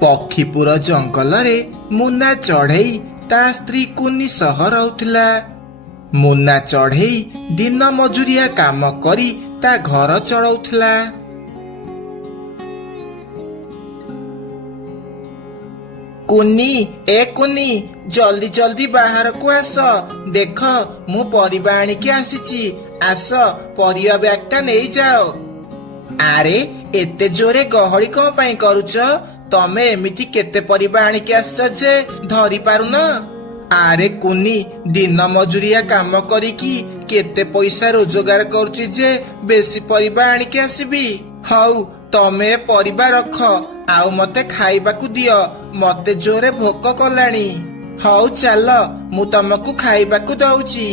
ପକ୍ଷୀପୁର ଜଙ୍ଗଲରେ ମୁନା ଚଢ଼େଇ ତା ସ୍ତ୍ରୀ କୁନି ସହ ରହୁଥିଲା। ମୁନା ଚଢ଼େଇ ଦିନ ମଜୁରିଆ କାମ କରି ତା ଘର ଚଳଉଥିଲା। କୁନି କୁନି ଜଲ୍ଦି ଜଲ୍ଦି ବାହାରକୁ ଆସ, ଦେଖ ମୁଁ ପରିବା ଆଣିକି ଆସିଛି, ଆସ ପରିବା ବ୍ୟାଗଟା ନେଇଯାଅ। ଆରେ ଏତେ ଜୋରେ ଗହଳି କଣ ପାଇଁ କରୁଛ? ତମେ ଏମିତି କେତେ ପରିବା ଆଣିକି ଆସିଛ ଯେ ଧରି ପାରୁନ? ଆରେ କୁନି ଦିନ ମଜୁରିଆ କାମ କରିକି କେତେ ପଇସା ରୋଜଗାର କରୁଛି ଯେ ବେଶୀ ପରିବା ଆଣିକି ଆସିବି। ହଉ ତମେ ପରିବା ରଖ, ଆଉ ମତେ ଖାଇବାକୁ ଦିଅ, ମତେ ଜୋରେ ଭୋକ କଲାଣି। ହଉ ଚାଲ ମୁଁ ତମକୁ ଖାଇବାକୁ ଦଉଛି।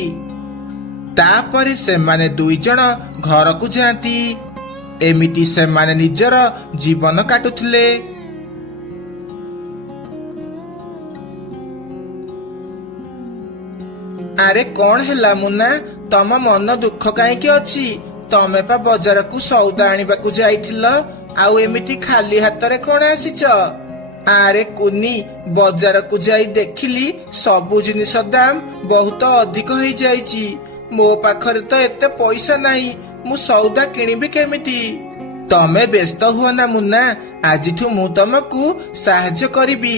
ତାପରେ ସେମାନେ ଦୁଇ ଜଣ ଘରକୁ ଯାଆନ୍ତି। ଏମିତି ସେମାନେ ନିଜର ଜୀବନ କାଟୁଥିଲେ। ଆରେ କଣ ହେଲା ମୁନା, ତମ ମନ ଦୁଃଖ କାହିଁକି ଅଛି? ତମେ ପା ବଜାରକୁ ସଉଦା ଆଣିବାକୁ ଯାଇଥିଲ, ଆଉ ଏମିତି ଖାଲି ହାତରେ କଣ ଆସିଛ? ଆରେ କୁନି ବଜାରକୁ ଯାଇ ଦେଖିଲି ସବୁ ଜିନିଷ ଦାମ ବହୁତ ଅଧିକ ହେଇଯାଇଛି। ମୋ ପାଖରେ ତ ଏତେ ପଇସା ନାହିଁ, ମୁଁ ସଉଦା କିଣିବି କେମିତି? ତମେ ବ୍ୟସ୍ତ ହୁଅ ନା ମୁନା, ଆଜିଠୁ ମୁଁ ତମକୁ ସାହାଯ୍ୟ କରିବି।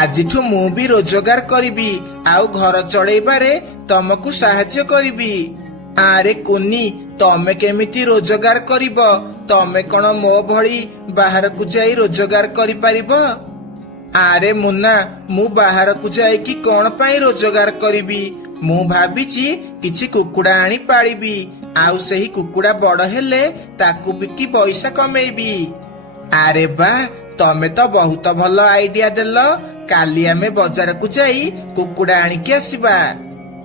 ଆଜିଠୁ ମୁଁ ବି ରୋଜଗାର କରିବି, ଆଉ ଘର ଚଳେଇବାରେ ତମକୁ ସାହାଯ୍ୟ କରିବି। ଆରେ କୁନି ତମେ କେମିତି ରୋଜଗାର କରିବ? ତମେ କଣ ମୋ ଭଳି ବାହାରକୁ ଯାଇ ରୋଜଗାର କରିପାରିବ? ଆରେ ମୁନା ମୁଁ ବାହାରକୁ ଯାଇକି କଣ ପାଇଁ ରୋଜଗାର କରିବି? ମୁଁ ଭାବିଛି କିଛି କୁକୁଡ଼ା ଆଣି ପାଳିବି, ଆଉ ସେହି କୁକୁଡ଼ା ବଡ ହେଲେ ତାକୁ ବିକି ପଇସା କମେଇବି। ଆରେ ବା, ତମେ ତ ବହୁତ ଭଲ ଆଇଡିଆ ଦେଲ। କାଲି ଆମେ ବଜାରକୁ ଯାଇ କୁକୁଡ଼ା ଆଣିକି ଆସିବା।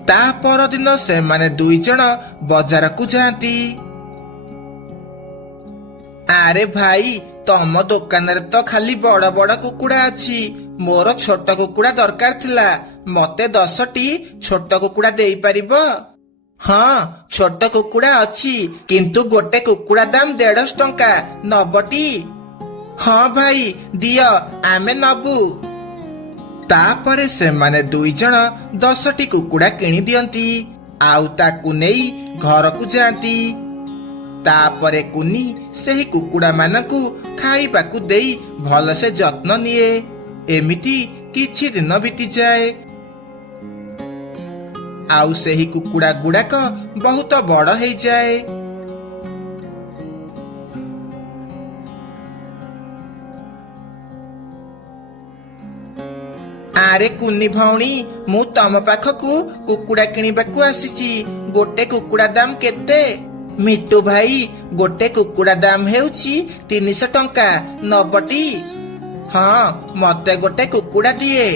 ତା ପରଦିନ ସେମାନେ ଦୁଇ ଜଣ ବଜାରକୁ ଯାଆନ୍ତି। ଆରେ ଭାଇ, ତମ ଦୋକାନରେ ତ ଖାଲି ବଡ ବଡ କୁକୁଡ଼ା ଅଛି, ମୋର ଛୋଟ କୁକୁଡ଼ା ଦରକାର ଥିଲା, ମତେ 10ଟି ଛୋଟ କୁକୁଡ଼ା ଦେଇପାରିବ? ହଁ ଛୋଟ କୁକୁଡ଼ା ଅଛି, କିନ୍ତୁ ଗୋଟେ କୁକୁଡ଼ା ଦାମ 150 ଟଙ୍କା, ନବଟି? ହଁ ଭାଇ ଦିଅ, ଆମେ ନବୁ। ତାପରେ ସେମାନେ ଦୁଇ ଜଣ 10ଟି କୁକୁଡ଼ା କିଣି ଦିଅନ୍ତି, ଆଉ ତାକୁ ନେଇ ଘରକୁ ଯାଆନ୍ତି। ତାପରେ କୁନି ସେହି କୁକୁଡ଼ା ମାନଙ୍କୁ ଖାଇବାକୁ ଦେଇ ଭଲସେ ଯତ୍ନ ନିଏ। ଏମିତି କିଛି ଦିନ ବିତିଯାଏ, ଆଉ ସେହି କୁକୁଡ଼ା ଗୁଡାକ ବହୁତ ବଡ ହେଇଯାଏ। ଆରେ କୁନି ଭଉଣୀ, ମୁଁ ତମ ପାଖକୁ କୁକୁଡ଼ା କିଣିବାକୁ ଆସିଛି। ଗୋଟେ କୁକୁଡ଼ା ଦାମ କେତେ? ମିଟୁ ଭାଇ, ଗୋଟେ କୁକୁଡ଼ା ଦାମ ହେଉଛି 300 ଟଙ୍କା, ନବଟି? ହଁ ମତେ ଗୋଟେ କୁକୁଡ଼ା ଦିଏ।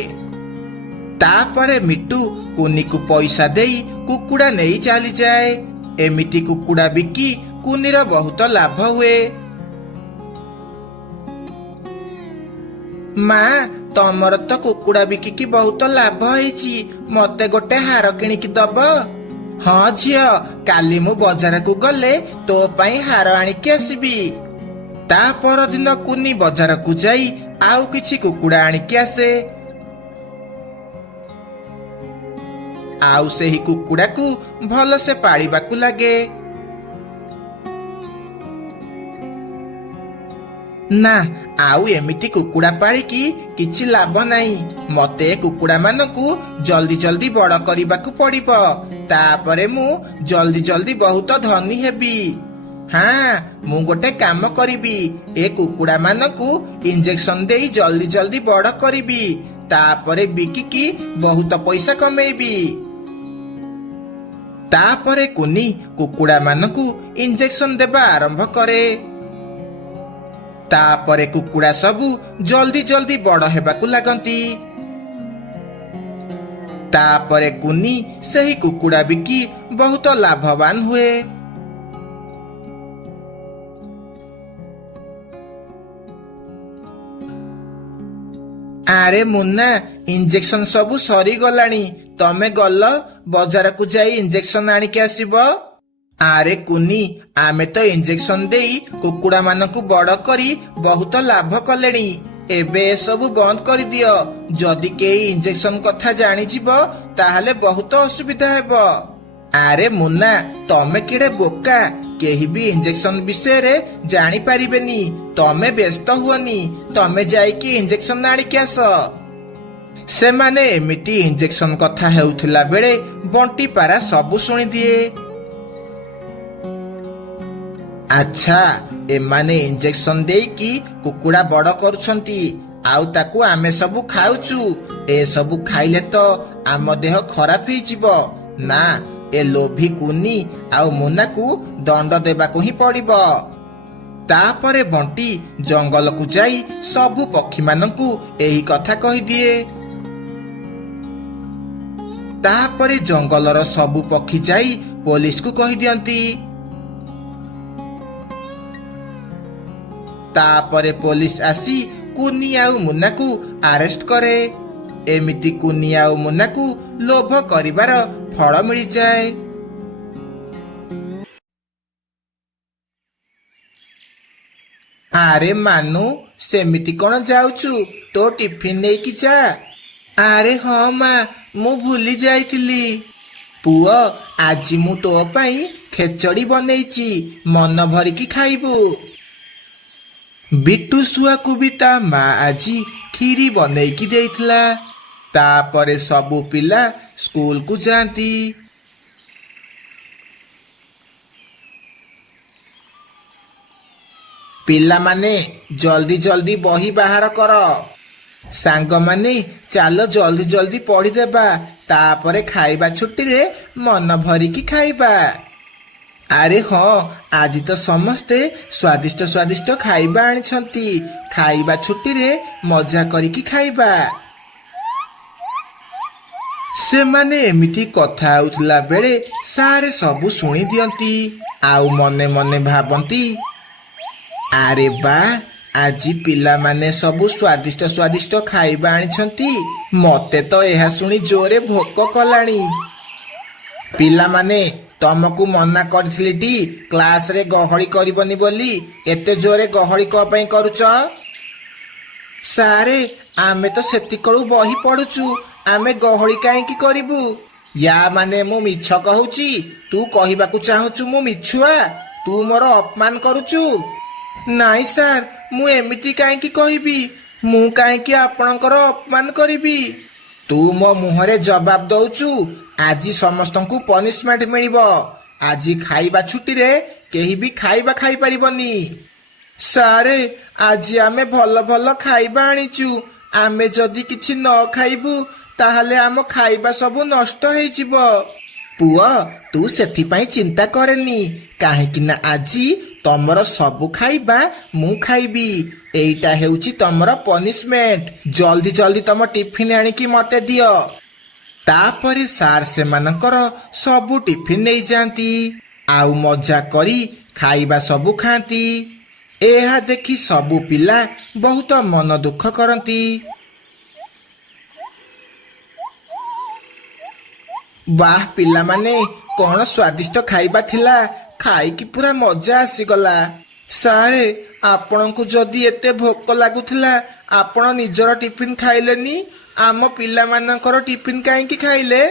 ତାପରେ ମିଟୁ କୁନିକୁ ପଇସା ଦେଇ କୁକୁଡ଼ା ନେଇ ଚାଲିଯାଏ। ଏମିତି କୁକୁଡ଼ା ବିକି କୁନିର ବହୁତ ଲାଭ ହୁଏ। ମା, ତମର ତ କୁକୁଡ଼ା ବିକିକି ବହୁତ ଲାଭ ହେଇଛି, ମତେ ଗୋଟେ ହାର କିଣିକି ଦବ? ହଁ ଝିଅ, କାଲି ମୁଁ ବଜାରକୁ ଗଲେ ତୋ ପାଇଁ ହାର ଆଣିକି ଆସିବି। ତା ପରଦିନ କୁନି ବଜାରକୁ ଯାଇ ଆଉ କିଛି କୁକୁଡ଼ା ଆଣିକି ଆସେ, ଆଉ ସେହି କୁକୁଡ଼ାକୁ ଭଲସେ ପାଳିବାକୁ ଲାଗେ। ନା, ଆଉ ଏମିତି କୁକୁଡ଼ା ପାଳିକି କିଛି ଲାଭ ନାହିଁ। ମତେ କୁକୁଡ଼ା ମାନଙ୍କୁ ଜଲ୍ଦି ଜଲ୍ଦି ବଡ କରିବାକୁ ପଡିବ, ତାପରେ ମୁଁ ଜଲ୍ଦି ଜଲ୍ଦି ବହୁତ ଧନୀ ହେବି। ହଁ, ମୁଁ ଗୋଟେ କାମ କରିବି, ଏ କୁକୁଡ଼ା ମାନଙ୍କୁ ଇଞ୍ଜେକ୍ସନ ଦେଇ ଜଲ୍ଦି ଜଲ୍ଦି ବଡ କରିବି, ତାପରେ ବିକିକି ବହୁତ ପଇସା କମେଇବି। ତାପରେ କୁନି କୁକୁଡ଼ା ମାନଙ୍କୁ ଇଞ୍ଜେକ୍ସନ ଦେବା ଆରମ୍ଭ କରେ। ତାପରେ କୁକୁଡ଼ା ସବୁ ଜଲ୍ଦି ଜଲ୍ଦି ବଡ ହେବାକୁ ଲାଗନ୍ତି। ତାପରେ କୁନି ସେହି କୁକୁଡ଼ା ବିକି ବହୁତ ଲାଭବାନ ହୁଏ। ଆରେ ମୁନା, ଇଞ୍ଜେକ୍ସନ ସବୁ ସରିଗଲାଣି, ତମେ ଗଲ ବଜାରକୁ ଯାଇ ଇଞ୍ଜେକ୍ସନ ଆଣିକି ଆସିବ। ଆରେ କୁନି, ଆମେ ତ ଇଞ୍ଜେକ୍ସନ ଦେଇ କୁକୁଡ଼ା ମାନଙ୍କୁ ବଡ କରି ବହୁତ ଲାଭ କଲେଣି, एबे एसबु बंद कर दियो। जदि केही इंजेक्शन कथा जानिजिब ताहले बहुत असुविधा हेबो। आरे मुन्ना तमे किडे बोका, केही भी इंजेक्शन विषय रे जानी पारिबेनी। तमे व्यस्त हुअनी, तमे जाइकी इंजेक्शन आनिकी आस। से माने एमिटी इंजेक्शन कथा हेउथिला बेले बंटी पारा सबु सुनी दिए। अच्छा एमाने इंजेक्शन देकी कुकुड़ा बड़ करुछंती, आउ ताकू आमे सबु खाउचु। ए सबु खाइले तो आम देह खराब ही जिवो ना। ए लोभी कुनी आउ मुन्नाकू दंड देबाकू ही पड़िबो। तापरे बंटी जंगल को जाई सबु पक्षी मानंकू एही कथा कहि दिए। तापरे जंगलर सबु पक्षी जाई पुलिस को कहि दियंती। तापरे पुलिस आसी कुनी आउ मुन्नाकू अरेस्ट करे। एमिति कुनी आउ मुन्नाकू लोभ करिबार फल मिल जाए। आरे मानु सेमिति कौन जाउचु, तो टिफिन नहीं कि जा। आरे हाँ माँ मु भूली जाइथिली। पुओ आज मु तो पाई खेचड़ी बनैची, मन भरिकी खाइबु। बिट्टू सुआ को भी ता माँ आजी खीरी बनैकी देइथला। तापरे सबु पिला स्कूल को जाती। पिला माने जल्दी जल्दी बही बाहर कर। सांग माने चालो जल्दी जल्दी पढ़ी देबा, तापरे खाइबा छुट्टी रे मन भरिकी खाइबा। आरे हाँ आज तो समस्ते स्वादिष्ट स्वादिष्ट खाइबा आनिछंती। खाइबा छुट्टी रे मजा करिकी खाइबा। से माने एमिति कथा उठला बेले सारे सबु सुनी दियंती, आउ मने मने भाबंती आरे बा आजी पिला माने सबु स्वादिष्ट स्वादिष्ट खाइबा आनिछंती। मते तो एहा सुनी जोरे भोक कलानी। पिला माने तमकू मना करथिली टी क्लास रे गहळी करबनी बोली, एते जोरे गहळी क पई करूच? सारे आमे तो सेतिकळू बही पढुचु, आमे गहळी काहे की करिबु? या माने मु मिछ कहूची, तू कहिबाकू चाहूचु मु मिछुआ? तू मोर अपमान करूचु? नाई सार मु एमिति काहे की कहिबी? मु काहे की आपणकर अपमान करिबी? तू मो मुहरे जवाब दउचु। आजी समस्तंकू पनिशमेंट मिलिबो। आजी खाइबा छुट्टी रे केही भी खाइबा खाइ परिबनी। सारे आजी आमे भल भल खाइबा आनिचु, आमे जदि किछि न खाइबु ताहले आम खाइबा सबु नष्ट हेइ जिवो। पुआ तू सेथि पई चिंता करेनी, काहे कि ना आजी तमर सबु खाइबा मु खाइबी। एइटा हेउची तमर पनिशमेंट। जल्दी जल्दी तम टिफिन आनिकी मते दियो। तापरे सार से मानकर सबु टिफिन नहीं जाती, आउ मजा करी खाइबा सबु खाती। एहा देखी सबु पिला बहुत मन दुख करती। वाह पिला माने कौन स्वादिष्ट खाइबा थिला, खाइकी पूरा मजा आसीगला। सारे आपनकू जदि एते भोक लागुथिला आपण निजर टिफिन खाइलेनी, आम पिला मानकर टिफिन काहेकी खाइले?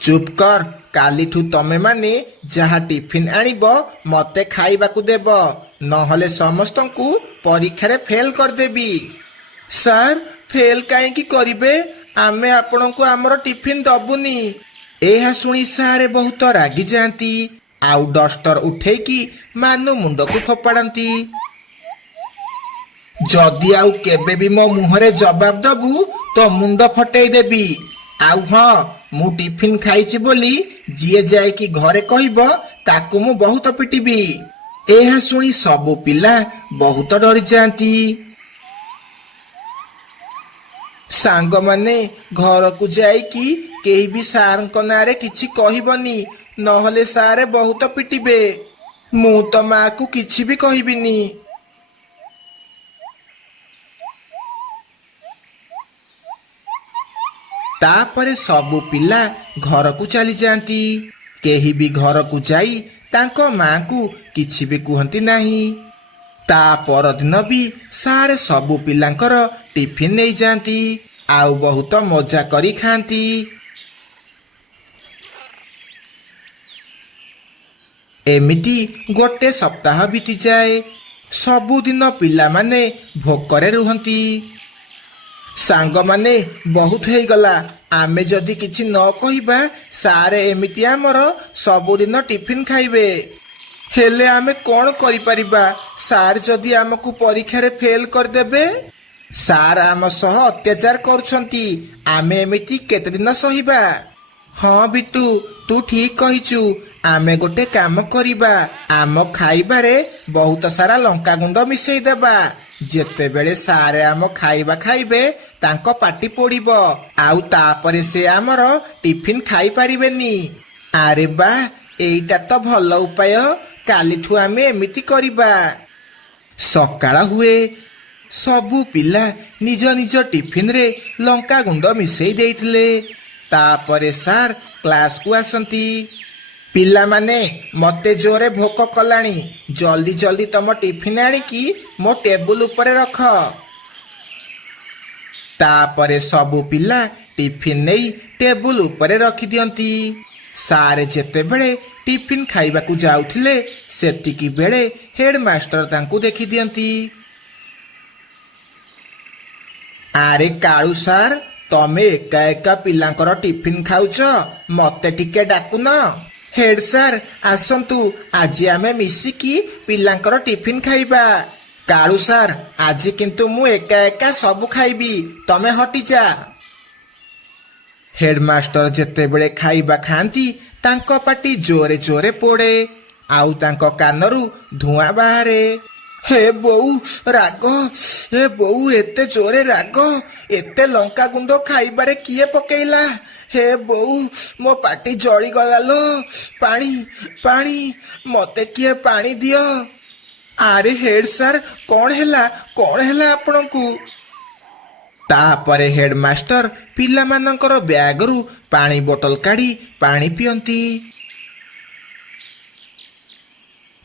चुप कर, कालीठू तमे माने जहा टिफिन आनिबो मते खाइबाकू देबो, नहले समस्तंकू परीक्षा रे फेल कर देबी। सार फेल काहेकी करिबे? आमे आपनकू हमर टिफिन दबुनी। एहा सुनी सारे बहुत रागी जाती, आउ डस्टर उठेकी मानु मुंड को फोपाड़ती। जदि आउ केबे भी मो मुहरे जवाब दबु तो मुंड फटेई देबी। आउ हाँ मु टिफिन खाइची बोली जिए जाए कि घरे कहबो ताकू मु बहुत पिटिबी। एहा सुनी सबु पिला बहुत डरी जाती। सांग माने घर को जाई कि केही भी सार को नारे किछि कहबनी, नहले सारे बहुत पिटिबे। मु तो माँ को किछि भी कहबिनी। तापरे सबु पिला घर को चली जाती। केही भी घर को जाई तांको माँ को किछि भी कहंती नाही। ତା ପରଦିନ ବି ସାର୍ ସବୁ ପିଲାଙ୍କର ଟିଫିନ୍ ନେଇଯାଆନ୍ତି ଆଉ ବହୁତ ମଜା କରି ଖାଆନ୍ତି। ଏମିତି ଗୋଟେ ସପ୍ତାହ ବିତିଯାଏ। ସବୁଦିନ ପିଲାମାନେ ଭୋକରେ ରୁହନ୍ତି। ସାଙ୍ଗମାନେ ବହୁତ ହେଇଗଲା, ଆମେ ଯଦି କିଛି ନ କହିବା ସାର୍ ଏମିତି ଆମର ସବୁଦିନ ଟିଫିନ୍ ଖାଇବେ। ହେଲେ ଆମେ କ'ଣ କରିପାରିବା? ସାର୍ ଯଦି ଆମକୁ ପରୀକ୍ଷାରେ ଫେଲ୍ କରିଦେବେ? ସାର୍ ଆମ ସହ ଅତ୍ୟାଚାର କରୁଛନ୍ତି, ଆମେ ଏମିତି କେତେ ଦିନ ସହିବା? ହଁ ବିଟୁ, ତୁ ଠିକ୍ କହିଛୁ। ଆମେ ଗୋଟେ କାମ କରିବା, ଆମ ଖାଇବାରେ ବହୁତ ସାରା ଲଙ୍କାଗୁଣ୍ଡ ମିଶେଇ ଦେବା। ଯେତେବେଳେ ସାର୍ ଆମ ଖାଇବା ଖାଇବେ ତାଙ୍କ ପାଟି ପୋଡ଼ିବ ଆଉ ତାପରେ ସେ ଆମର ଟିଫିନ୍ ଖାଇପାରିବେନି। ଆରେ ବା, ଏଇଟା ତ ଭଲ ଉପାୟ। କାଲିଠୁ ଆମେ ଏମିତି କରିବା। ସକାଳ ହୁଏ, ସବୁ ପିଲା ନିଜ ନିଜ ଟିଫିନ୍ରେ ଲଙ୍କାଗୁଣ୍ଡ ମିଶେଇ ଦେଇଥିଲେ। ତାପରେ ସାର୍ କ୍ଲାସକୁ ଆସନ୍ତି। ପିଲାମାନେ, ମୋତେ ଜୋରେ ଭୋକ କଲାଣି, ଜଲ୍ଦି ଜଲ୍ଦି ତମ ଟିଫିନ୍ ଆଣିକି ମୋ ଟେବୁଲ ଉପରେ ରଖ। ତାପରେ ସବୁ ପିଲା ଟିଫିନ୍ ନେଇ ଟେବୁଲ ଉପରେ ରଖିଦିଅନ୍ତି। ସାର୍ ଯେତେବେଳେ ଟିଫିନ୍ ଖାଇବାକୁ ଯାଉଥିଲେ ସେତିକି ବେଳେ ହେଡମାଷ୍ଟର ତାଙ୍କୁ ଦେଖିଦିଅନ୍ତି। ଆରେ କାଳୁ ସାର୍, ତମେ ଏକା ଏକା ପିଲାଙ୍କର ଟିଫିନ୍ ଖାଉଛ, ମତେ ଟିକେ ଡାକୁନ? ହେଡ୍ ସାର୍ ଆସନ୍ତୁ, ଆଜି ଆମେ ମିଶିକି ପିଲାଙ୍କର ଟିଫିନ୍ ଖାଇବା। କାଳୁ ସାର୍, ଆଜି କିନ୍ତୁ ମୁଁ ଏକା ଏକା ସବୁ ଖାଇବି, ତମେ ହଟିଯା। ହେଡମାଷ୍ଟର ଯେତେବେଳେ ଖାଇବା ଖାଆନ୍ତି ତାଙ୍କ ପାଟି ଜୋରେ ଜୋରେ ପୋଡ଼େ ଆଉ ତାଙ୍କ କାନରୁ ଧୂଆଁ ବାହାରେ। ହେ ବୋଉ, ରାଗ! ହେ ବୋଉ, ଏତେ ଜୋରେ ରାଗ! ଏତେ ଲଙ୍କାଗୁଣ୍ଡ ଖାଇବାରେ କିଏ ପକେଇଲା? ହେ ବୋଉ, ମୋ ପାଟି ଜଳିଗଲା ଲୋ! ପାଣି, ପାଣି, ମତେ କିଏ ପାଣି ଦିଅ? ଆରେ ହେଡ୍ ସାର୍, କ'ଣ ହେଲା? କ'ଣ ହେଲା ଆପଣଙ୍କୁ? ତାପରେ ହେଡମାଷ୍ଟର ପିଲାମାନଙ୍କର ବ୍ୟାଗରୁ ପାଣି ବୋଟଲ କାଢ଼ି ପାଣି ପିଅନ୍ତି।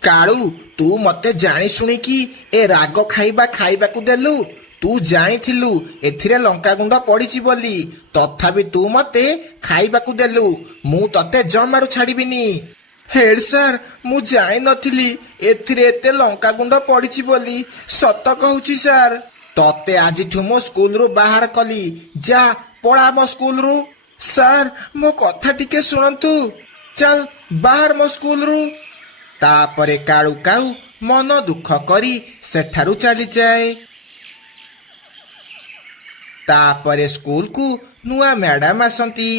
କାଳୁ, ତୁ ମତେ ଜାଣି ଶୁଣିକି ଏ ରାଗ ଖାଇବା ଖାଇବାକୁ ଦେଲୁ? ତୁ ଜାଣିଥିଲୁ ଏଥିରେ ଲଙ୍କାଗୁଣ୍ଡ ପଡ଼ିଛି ବୋଲି, ତଥାପି ତୁ ମତେ ଖାଇବାକୁ ଦେଲୁ। ମୁଁ ତତେ ଜମାରୁ ଛାଡ଼ିବିନି। ହେଡ୍ ସାର୍, ମୁଁ ଜାଣିନଥିଲି ଏଥିରେ ଏତେ ଲଙ୍କାଗୁଣ୍ଡ ପଡ଼ିଛି ବୋଲି। ସତ କହୁଛି ସାର୍। ତତେ ଆଜିଠୁ ମୋ ସ୍କୁଲରୁ ବାହାର କଲି। ଯା, ପଳା ମୋ ସ୍କୁଲରୁ। ସାର୍, ମୋ କଥା ଟିକେ ଶୁଣନ୍ତୁ। ଚାଲ ବାହାର ମୋ ସ୍କୁଲରୁ। ତାପରେ କାଳୁ କାଉ ମନ ଦୁଃଖ କରି ସେଠାରୁ ଚାଲିଯାଏ। ତାପରେ ସ୍କୁଲକୁ ନୂଆ ମ୍ୟାଡାମ ଆସନ୍ତି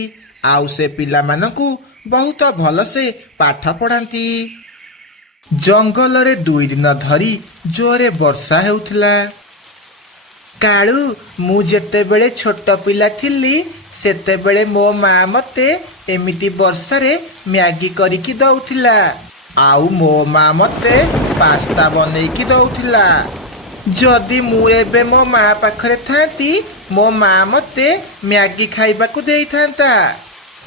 ଆଉ ସେ ପିଲାମାନଙ୍କୁ ବହୁତ ଭଲସେ ପାଠ ପଢ଼ାନ୍ତି। ଜଙ୍ଗଲରେ 2 ଦିନ ଧରି ଜୋରେ ବର୍ଷା ହେଉଥିଲା। କାଳୁ, ମୁଁ ଯେତେବେଳେ ଛୋଟ ପିଲା ଥିଲି ସେତେବେଳେ ମୋ ମା ମତେ ଏମିତି ବର୍ଷାରେ ମ୍ୟାଗି କରିକି ଦଉଥିଲା ଆଉ ମୋ ମା ମତେ ପାସ୍ତା ବନେଇକି ଦଉଥିଲା। ଯଦି ମୁଁ ଏବେ ମୋ ମା ପାଖରେ ଥାନ୍ତି, ମୋ ମା ମତେ ମ୍ୟାଗି ଖାଇବାକୁ ଦେଇଥାନ୍ତା।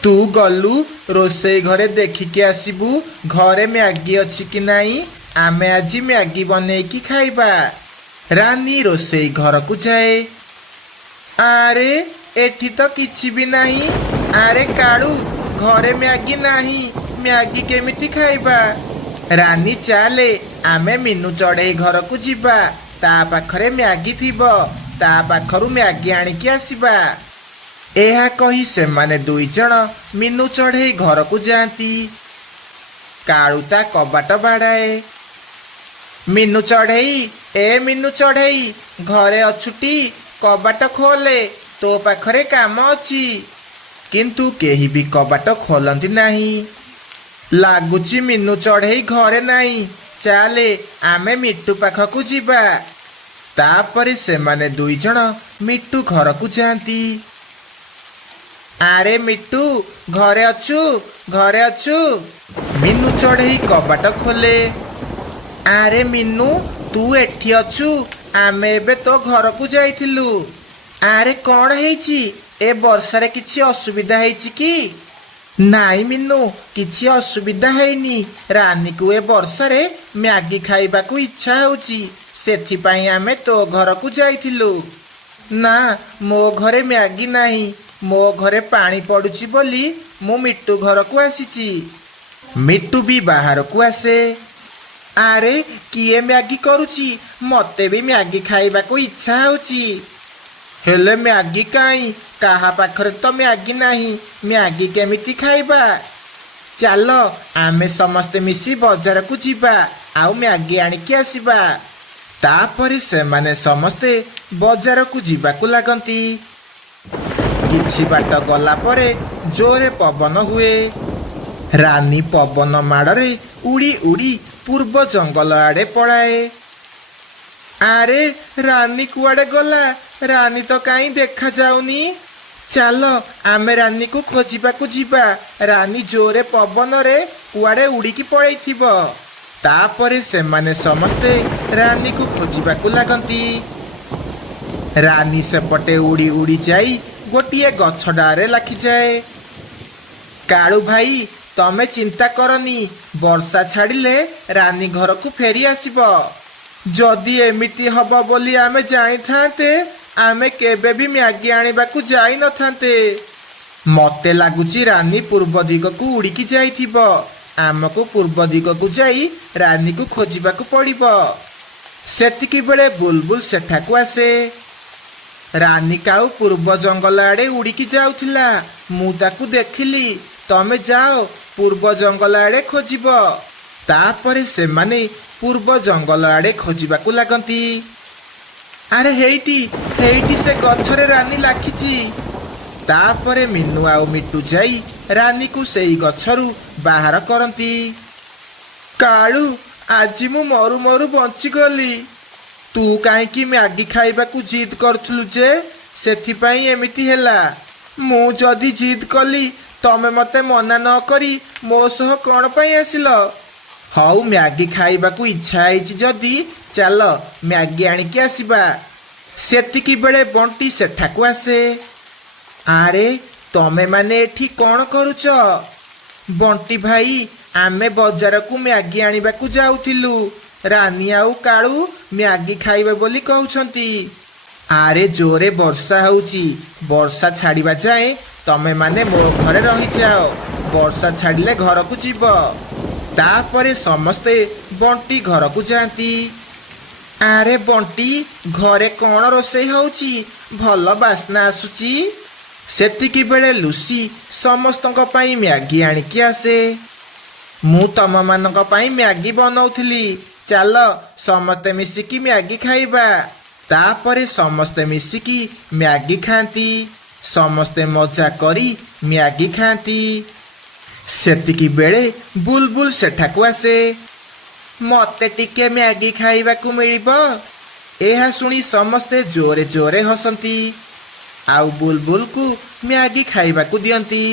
ତୁ ଗଲୁ ରୋଷେଇ ଘରେ ଦେଖିକି ଆସିବୁ ଘରେ ମ୍ୟାଗି ଅଛି କି ନାହିଁ। ଆମେ ଆଜି ମ୍ୟାଗି ବନେଇକି ଖାଇବା। ରାନୀ ରୋଷେଇ ଘରକୁ ଯାଏ। ଆରେ, ଏଠି ତ କିଛି ବି ନାହିଁ। ଆରେ କାଳୁ, ଘରେ ମ୍ୟାଗି ନାହିଁ, ମ୍ୟାଗି କେମିତି ଖାଇବା? ରାନୀ, ଚାଲେ ଆମେ ମିନୁ ଚଢ଼େଇ ଘରକୁ ଯିବା। ତା ପାଖରେ ମ୍ୟାଗି ଥିବ, ତା ପାଖରୁ ମ୍ୟାଗି ଆଣିକି ଆସିବା। ଏହା କହି ସେମାନେ 2 ଜଣ ମିନୁ ଚଢ଼େଇ ଘରକୁ ଯାଆନ୍ତି। କାଳୁ ତା କବାଟ ବାଡ଼ାଏ। ମିନୁ ଚଢ଼େଇ, ଏ ମିନୁ ଚଢ଼େଇ, ଘରେ ଅଛୁଟି? କବାଟ ଖୋଲେ, ତୋ ପାଖରେ କାମ ଅଛି। କିନ୍ତୁ କେହି ବି କବାଟ ଖୋଲନ୍ତି ନାହିଁ। ଲାଗୁଛି ମିନୁ ଚଢ଼େଇ ଘରେ ନାହିଁ। ଚାଲେ ଆମେ ମିଟୁ ପାଖକୁ ଯିବା। ତାପରେ ସେମାନେ 2 ଜଣ ମିଟୁ ଘରକୁ ଯାଆନ୍ତି। ଆରେ ମିଟୁ, ଘରେ ଅଛୁ? ଘରେ ଅଛୁ? ମିନୁ ଚଢ଼େଇ କବାଟ ଖୋଲେ। ଆରେ ମିନୁ, ତୁ ଏଠି ଅଛୁ? ଆମେ ଏବେ ତୋ ଘରକୁ ଯାଇଥିଲୁ। ଆରେ କ'ଣ ହେଇଛି? ଏ ବର୍ଷାରେ କିଛି ଅସୁବିଧା ହେଇଛି କି? ନାଇଁ ମିନୁ, କିଛି ଅସୁବିଧା ହେଇନି। ରାନୀକୁ ଏ ବର୍ଷାରେ ମ୍ୟାଗି ଖାଇବାକୁ ଇଚ୍ଛା ହେଉଛି, ସେଥିପାଇଁ ଆମେ ତୋ ଘରକୁ ଯାଇଥିଲୁ। ନା, ମୋ ଘରେ ମ୍ୟାଗି ନାହିଁ। ମୋ ଘରେ ପାଣି ପଡୁଛି ବୋଲି ମୁଁ ମିଟୁ ଘରକୁ ଆସିଛି। ମିଟୁ ବି ବାହାରକୁ ଆସେ। ଆରେ କିଏ ମ୍ୟାଗି କରୁଛି? ମତେ ବି ମ୍ୟାଗି ଖାଇବାକୁ ଇଚ୍ଛା ହେଉଛି। ହେଲେ ମ୍ୟାଗି କାଇଁ? କାହା ପାଖରେ ତ ମ୍ୟାଗି ନାହିଁ। ମ୍ୟାଗି କେମିତି ଖାଇବା? ଚାଲ ଆମେ ସମସ୍ତେ ମିଶି ବଜାରକୁ ଯିବା ଆଉ ମ୍ୟାଗି ଆଣିକି ଆସିବା। ତାପରେ ସେମାନେ ସମସ୍ତେ ବଜାରକୁ ଯିବାକୁ ଲାଗନ୍ତି। କିଛି ବାଟ ଗଲା ପରେ ଜୋରେ ପବନ ହୁଏ। ରାନୀ ପବନ ମାଡ଼ରେ ଉଡ଼ି ଉଡ଼ି ପୂର୍ବ ଜଙ୍ଗଲ ଆଡ଼େ ପଳାଏ। ଆରେ ରାନୀ କୁଆଡ଼େ ଗଲା? ରାନୀ ତ କାହିଁ ଦେଖାଯାଉନି। ଚାଲ ଆମେ ରାନୀକୁ ଖୋଜିବାକୁ ଯିବା। ରାନୀ ଜୋରେ ପବନରେ କୁଆଡ଼େ ଉଡ଼ିକି ପଳେଇଥିବ। ତାପରେ ସେମାନେ ସମସ୍ତେ ରାନୀକୁ ଖୋଜିବାକୁ ଲାଗନ୍ତି। ରାନୀ ସେପଟେ ଉଡ଼ି ଉଡ଼ି ଯାଇ ଗୋଟିଏ ଗଛ ଡାଳରେ ଲାଖିଯାଏ। କାଳୁ ଭାଇ, ତମେ ଚିନ୍ତା କରନି। ବର୍ଷା ଛାଡ଼ିଲେ ରାନୀ ଘରକୁ ଫେରି ଆସିବ। ଯଦି ଏମିତି ହବ ବୋଲି ଆମେ ଜାଣିଥାନ୍ତେ ଆମେ କେବେ ବି ମ୍ୟାଗି ଆଣିବାକୁ ଯାଇନଥାନ୍ତେ। ମତେ ଲାଗୁଛି ରାନୀ ପୂର୍ବ ଦିଗକୁ ଉଡ଼ିକି ଯାଇଥିବ। ଆମକୁ ପୂର୍ବ ଦିଗକୁ ଯାଇ ରାନୀକୁ ଖୋଜିବାକୁ ପଡ଼ିବ। ସେତିକି ବେଳେ ବୁଲବୁଲ ସେଠାକୁ ଆସେ। ରାନୀ କାଉ ପୂର୍ବ ଜଙ୍ଗଲ ଆଡ଼େ ଉଡ଼ିକି ଯାଉଥିଲା। ମୁଁ ତାକୁ ଦେଖିଲି। ତମେ ଯାଅ ପୂର୍ବ ଜଙ୍ଗଲ ଆଡ଼େ ଖୋଜିବ। ତାପରେ ସେମାନେ ପୂର୍ବ ଜଙ୍ଗଲ ଆଡ଼େ ଖୋଜିବାକୁ ଲାଗନ୍ତି। ଆରେ ହେଇଟି ହେଇଟି ସେ ଗଛରେ ରାନୀ ଲାଖିଛି। ତାପରେ ମିନୁ ଆଉ ମିଟୁ ଯାଇ ରାନୀକୁ ସେଇ ଗଛରୁ ବାହାର କରନ୍ତି। କାଳୁ, ଆଜି ମୁଁ ମରୁ ମରୁ ବଞ୍ଚିଗଲି। ତୁ କାହିଁକି ମ୍ୟାଗି ଖାଇବାକୁ ଜିଦ୍ କରୁଥିଲୁ ଯେ? ସେଥିପାଇଁ ଏମିତି ହେଲା। ମୁଁ ଯଦି ଜିଦ୍ କଲି ତମେ ମତେ ମନା ନ କରି ମୋ ସହ କ'ଣ ପାଇଁ ଆସିଲ? ହଉ, ମ୍ୟାଗି ଖାଇବାକୁ ଇଚ୍ଛା ହେଇଛି ଯଦି ଚାଲ ମ୍ୟାଗି ଆଣିକି ଆସିବା। ସେତିକି ବେଳେ ବଣ୍ଟି ସେଠାକୁ ଆସେ। ଆରେ ତମେମାନେ ଏଠି କ'ଣ କରୁଛ? ବଣ୍ଟି ଭାଇ, ଆମେ ବଜାରକୁ ମ୍ୟାଗି ଆଣିବାକୁ ଯାଉଥିଲୁ। ରାନୀ ଆଉ କାଳୁ ମ୍ୟାଗି ଖାଇବେ ବୋଲି କହୁଛନ୍ତି। ଆରେ ଜୋରେ ବର୍ଷା ହେଉଛି। ବର୍ଷା ଛାଡ଼ିବା ଯାଏଁ ତମେମାନେ ମୋ ଘରେ ରହିଯାଅ। ବର୍ଷା ଛାଡ଼ିଲେ ଘରକୁ ଯିବ। ତାପରେ ସମସ୍ତେ ବଣ୍ଟି ଘରକୁ ଯାଆନ୍ତି। ଆରେ ବଣ୍ଟି, ଘରେ କ'ଣ ରୋଷେଇ ହେଉଛି? ଭଲ ବାସ୍ନା ଆସୁଛି। ସେତିକି ବେଳେ ଲୁସି ସମସ୍ତଙ୍କ ପାଇଁ ମ୍ୟାଗି ଆଣିକି ଆସେ। ମୁଁ ତମମାନଙ୍କ ପାଇଁ ମ୍ୟାଗି ବନଉଥିଲି। ଚାଲ ସମସ୍ତେ ମିଶିକି ମ୍ୟାଗି ଖାଇବା। ତାପରେ ସମସ୍ତେ ମିଶିକି ମ୍ୟାଗି ଖାଆନ୍ତି। ସମସ୍ତେ ମଜା କରି ମ୍ୟାଗି ଖାଆନ୍ତି। ସେତିକି ବେଳେ ବୁଲବୁଲ ସେଠାକୁ ଆସେ। ମତେ ଟିକେ ମ୍ୟାଗି ଖାଇବାକୁ ମିଳିବ? ଏହା ଶୁଣି ସମସ୍ତେ ଜୋରେ ଜୋରେ ହସନ୍ତି ଆଉ ବୁଲବୁଲକୁ ମ୍ୟାଗି ଖାଇବାକୁ ଦିଅନ୍ତି।